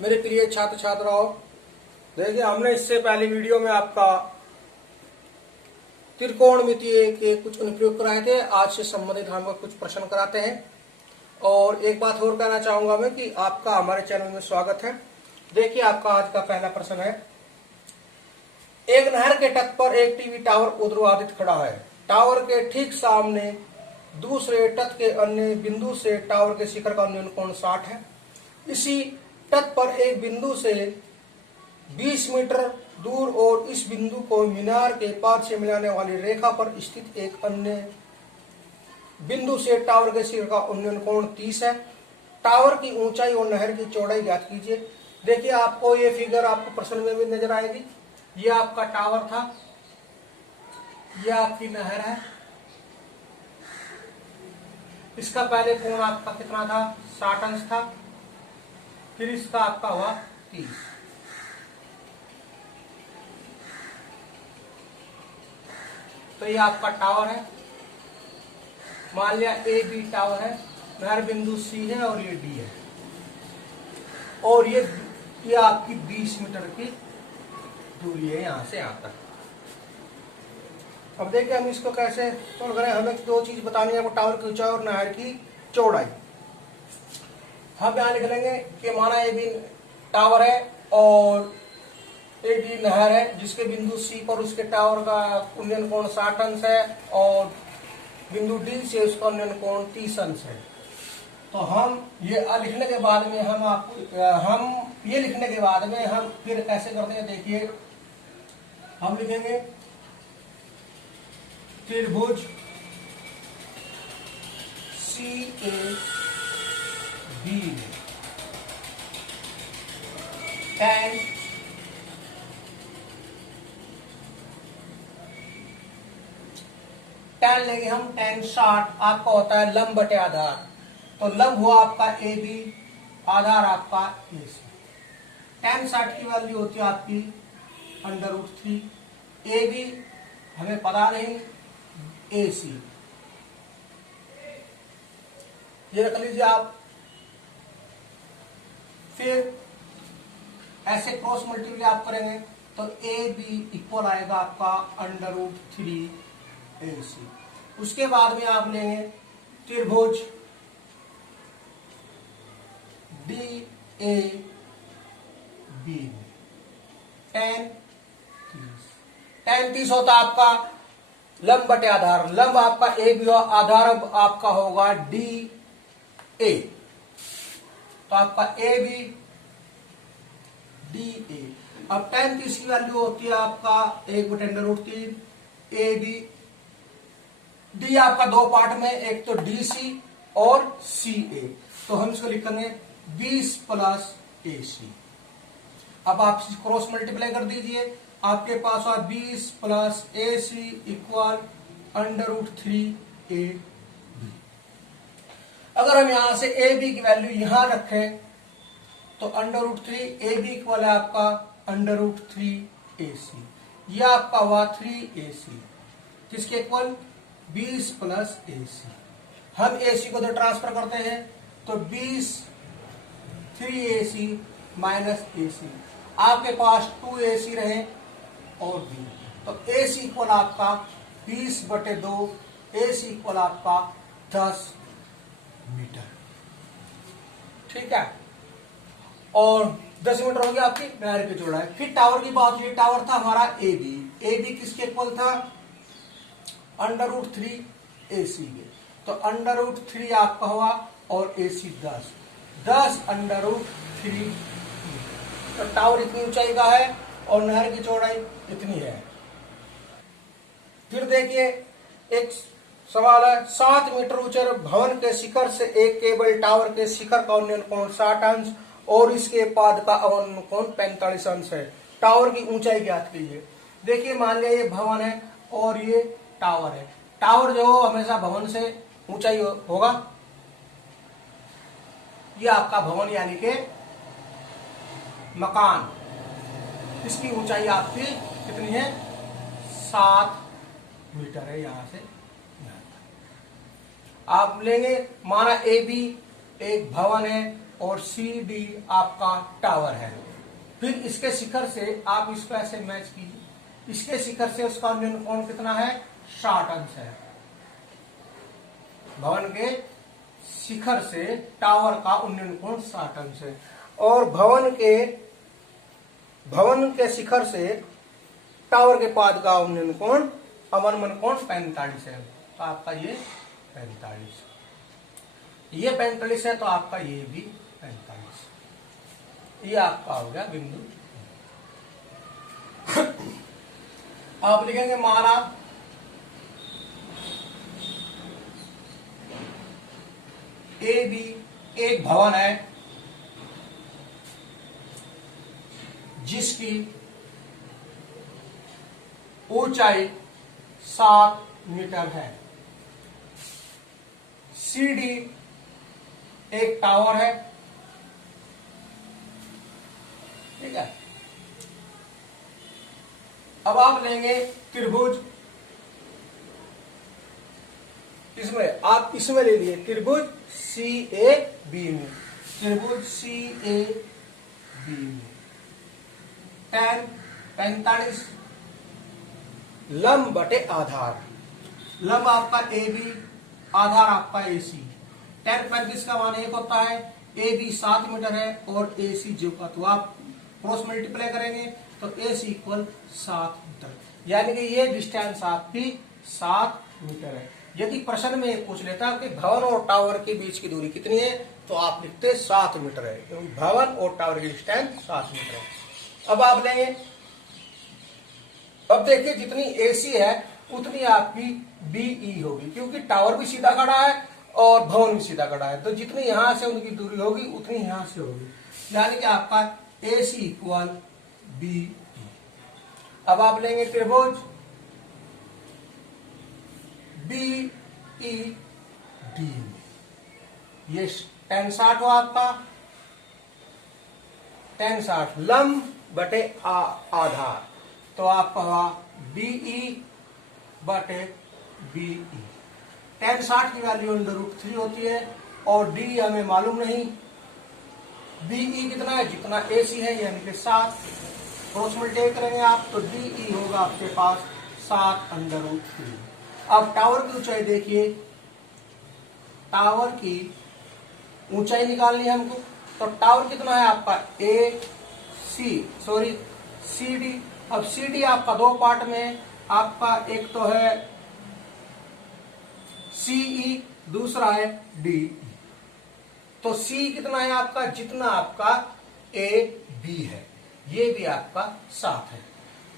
मेरे प्रिय छात्र छात्राओं, देखिए हमने इससे पहले वीडियो में आपका त्रिकोणमितीय के कुछ अनुप्रयोग कराए थे। आज से संबंधित हम कुछ प्रश्न कराते हैं। और एक बात और कहना चाहूंगा मैं कि आपका हमारे चैनल में स्वागत है। देखिए आपका आज का पहला प्रश्न है। एक नहर के तट पर एक टीवी टावर ऊर्ध्वाधर खड़ा है। टावर के ठीक सामने दूसरे तट के अन्य बिंदु से टावर के शिखर का न्यूनतम कोण 60 है। इसी तट पर एक बिंदु से 20 मीटर दूर और इस बिंदु को मीनार के पार से मिलाने वाली रेखा पर स्थित एक अन्य बिंदु से टावर के शिखर का उन्नयन कोण 30 है। टावर की ऊंचाई और नहर की चौड़ाई ज्ञात कीजिए। देखिए आपको ये फिगर आपको प्रश्न में भी नजर आएगी। ये आपका टावर था, ये आपकी नहर है। इसका पहले कोण आपका कितना था? 60 अंश था। फिर इसका आपका हुआ 30। तो ये आपका टावर है। मान लिया ए बी टावर है, नहर बिंदु सी है और ये डी है। और ये आपकी 20 मीटर की दूरी है यहां से यहां तक। अब देखिए हम इसको कैसे सोल्व करें। हमें दो चीज बतानी है, वो टावर की ऊंचाई और नहर की चौड़ाई। हम यहां लिख लेंगे कि माना ए बी टावर है और ए डी नहर है, जिसके बिंदु सी पर उसके टावर का उन्नयन कोण 60 अंश है और बिंदु डी से उसका उन्नयन कोण 30 अंश है। तो हम ये लिखने के बाद में हम फिर कैसे करते हैं। देखिए हम लिखेंगे त्रिभुज सी ए बी tan लेंगे हम। tan 60 आपका होता है लंब बटे आधार। तो लंब हुआ आपका ए बी, आधार आपका ए सी। tan 60 की वैल्यू होती है आपकी √3। ए बी हमें पता नहीं, ए सी ये रख लीजिए आप। फिर ऐसे क्रॉस मल्टीप्लाई आप करेंगे तो ए बी इक्वल आएगा आपका √3 ए सी। उसके बाद में आप लेंगे त्रिभुज डी ए बी, tan 30 होता आपका लंब बटे आधार। लंब आपका ए बी हो, आधार आपका होगा डी ए। तो आपका ए बी डी ए। अब tan 30 की वैल्यू होती है आपका 1/√3 ए बी। डी आपका दो पार्ट में, एक तो डी सी और सी ए। तो हम इसको लिखेंगे 20 प्लस ए सी। अब आप क्रॉस मल्टीप्लाई कर दीजिए, आपके पास हुआ 20 plus a c equal √3 a b. अगर हम यहां से ए बी की वैल्यू यहां रखें तो √3 ए बी इक्वल है आपका √3 ए सी। यह आपका हुआ 3 ए सी, किसके इक्वल 20 प्लस ए सी। हम ए सी को तो ट्रांसफर करते हैं तो 20 3 ए सी माइनस ए सी। आपके पास 2 ए सी रहे और बी। तो ए सी इक्वल आपका 20/2, ए सी इक्वल आपका 10 मीटर। ठीक है। और 10 मीटर हो गया आपकी नहर की चौड़ाई। फिर टावर की बात हुई। टावर था हमारा ए बी। ए बी किसके इक्वल था? √3 ए सी के। तो √3 आपका हुआ और ए सी 10 √3। तो टावर इतनी ऊंचाई का है और नहर की चौड़ाई इतनी है। फिर देखिए एक सवाल है। 7 मीटर ऊंचे भवन के शिखर से एक केबल टावर के शिखर का उन्नयन कोण 60 अंश और इसके पाद का अवनयन कोण 45 अंश है। टावर की ऊंचाई ज्ञात कीजिए। देखिए मान लिया ये भवन है और ये टावर है। टावर जो हमेशा भवन से ऊंचाई होगा। ये आपका भवन यानी के मकान, इसकी ऊंचाई आपकी कितनी है? 7 मीटर है यहां से यहां तक। आप लेंगे, माना ए बी एक भवन है और सी डी आपका टावर है। फिर इसके शिखर से आप इसको ऐसे मैच कीजिए, इसके शिखर से उसका उन्नयन कोण कितना है, 60 अंश है। भवन के शिखर से टावर का उन्नयन कोण 60 अंश है। और भवन के शिखर से टावर के पाद का उन्नयन कोण, अवनमन कोण 45 है। तो आपका ये 45, ये 45 है, तो आपका ये भी 45। ये आपका हो गया बिंदु। आप लिखेंगे माना ए बी एक भवन है जिसकी ऊंचाई 7 मीटर है। सी डी एक टावर है, ठीक है। अब आप लेंगे त्रिभुज, इसमें आप इसमें ले लिए त्रिभुज सी ए बी में, त्रिभुज सी ए बी में tan 45 लंब बटे आधार, लंब आपका ए बी, आधार आपका ए सी। tan 35 का मान 1 होता है, ए बी 7 मीटर है और ए सी जो का, तो आप क्रॉस मल्टीप्लाई करेंगे तो ए सी इक्वल 7 मीटर, यानी कि ये डिस्टेंस आपकी 7 मीटर है। यदि प्रश्न में पूछ लेता कि भवन और टावर के बीच की दूरी कितनी है, तो आप लिखते 7 मीटर है, क्योंकि भवन और टावर की डिस्टेंस 7 मीटर है। अब आप लेंगे, अब देखिए जितनी एसी है उतनी आपकी बीई होगी, क्योंकि टावर भी सीधा खड़ा है और भवन भी सीधा खड़ा है, तो जितनी यहां से उनकी दूरी होगी उतनी यहां से होगी, यानी कि आपका एसी इक्वल बीई। अब आप लेंगे त्रिभुज बीई डी, ये tan 60 हो आपका, tan 60 लंब बटे आधार, तो आपका बीई बटे बीई। tan 60 की वैल्यू √3 होती है और डी हमें मालूम नहीं, बीई कितना है, जितना एसी है यानी कि 7, क्रॉस मल्टीप्लाई करेंगे आप तो डीई होगा आपके पास 7√3। अब टावर की ऊंचाई देखिए, टावर की ऊंचाई निकालनी है हमको, तो टावर कितना है आपका सी डी। अब सी डी आपका 2 पार्ट में, आपका एक तो है सीई, दूसरा है डी। तो सी कितना है आपका, जितना आपका ए बी है, ये भी आपका 7 है,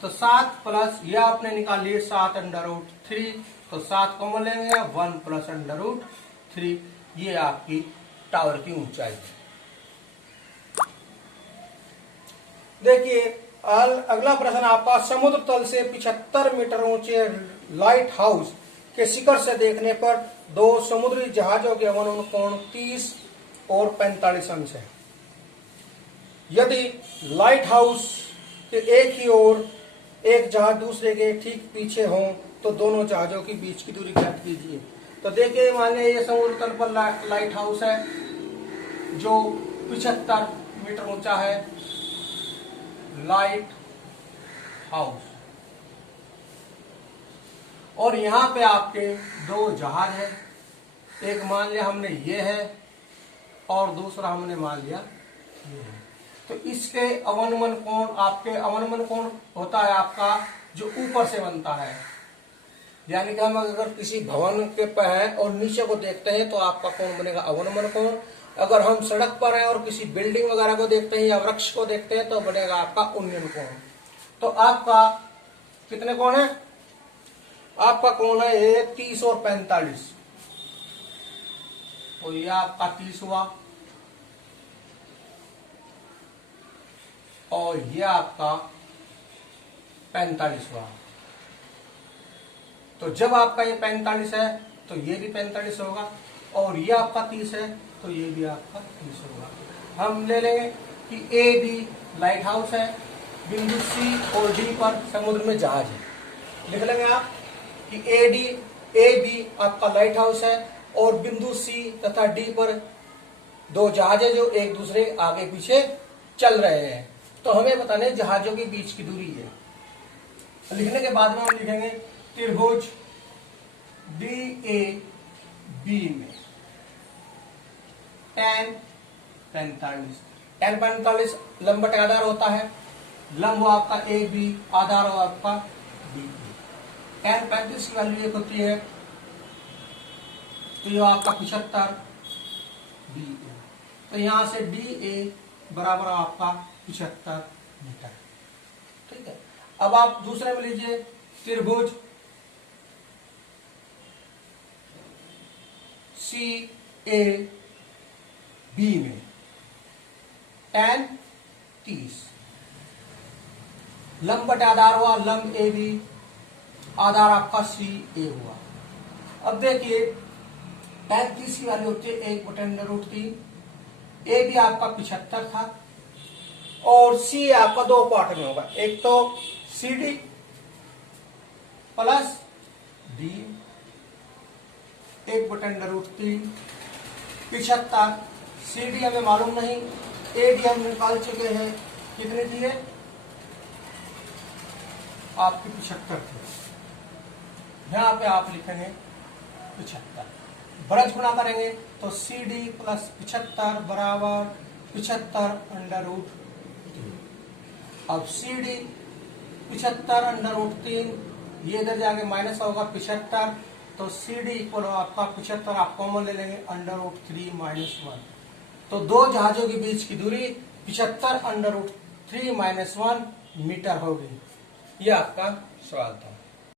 तो 7 प्लस ये आपने निकाल लिए 7√3, तो 7 कॉमन लेंगे 1 प्लस √3, ये आपकी टावर की ऊंचाई है। देखिए अगला प्रश्न आपका, समुद्र तल से 75 मीटर ऊंचे लाइट हाउस के शिखर से देखने पर 2 समुद्री जहाजों के अवनमन कोण 30 और 45 अंश है। यदि लाइट हाउस के एक ही ओर एक जहाज दूसरे के ठीक पीछे हो तो दोनों जहाजों के बीच की दूरी ज्ञात कीजिए। तो देखिए मान लिया ये समुद्र तल पर लाइट हाउस है जो 75 मीटर ऊंचा है, लाइट हाउस, और यहां पे आपके 2 जहाज है, एक मान लिया हमने ये है और दूसरा हमने मान लिया ये है। तो इसके अवनमन कोण, आपके अवनमन कोण होता है आपका जो ऊपर से बनता है, यानी कि हम अगर किसी भवन के पे है और नीचे को देखते हैं तो आपका कोण बनेगा अवनमन कोण। अगर हम सड़क पर हैं और किसी बिल्डिंग वगैरह को देखते हैं या वृक्ष को देखते हैं तो बनेगा आपका उन्नयन कोण। तो आपका कितने कोण है, आपका कोण है 30 और 45, तो ये आपका 30 हुआ और ये आपका 45 हुआ। तो जब आपका ये 45 है तो ये भी 45 होगा और ये आपका 30 है तो ये भी आपका 30 होगा। हम ले लेंगे कि ए बी लाइट हाउस है, बिंदु सी और डी पर समुद्र में जहाज है। लिख लेंगे आप कि ए बी आपका लाइट हाउस है और बिंदु सी तथा डी पर दो जहाज है जो एक दूसरे आगे पीछे चल रहे हैं। तो हमें बताना है जहाजों के बीच की दूरी है। लिखने के बाद में हम लिखेंगे त्रिभुज DAB में tan 45 लंब बटे आधार होता है। लंब हो आपका AB, आधार हो आपका DA। tan 35 की वैल्यू एक होती है, तो ये आपका 75 DA। तो यहां से DA बराबर आपका 75 मीटर। ठीक है, अब आप दूसरे में लीजिए त्रिभुज CAB में tan 30 लंब बटे आधार हुआ, लंब AB, आधार आपका CA हुआ। अब देखिए tan 30 की वैल्यू होती है 1/√3। ए भी आपका 75 था और सी आपका दो पार्ट में होगा, एक तो CD प्लस D 1/√3 75। CD हमें मालूम नहीं, AD हम निकाल चुके हैं, कितने थी है आपकी 75 थी। यहां पे आप लिखेंगे 75, ब्रज गुणा करेंगे तो CD प्लस 75 बराबर 75/√3। अब CD 75/√3, ये इधर जाके माइनस होगा 75, तो CD इक्वल आपका 75 आप कॉमन ले लेंगे √3 - 1। तो दो जहाजों के बीच की दूरी 75/√3 - 1 मीटर होगी। यह आपका सवाल था।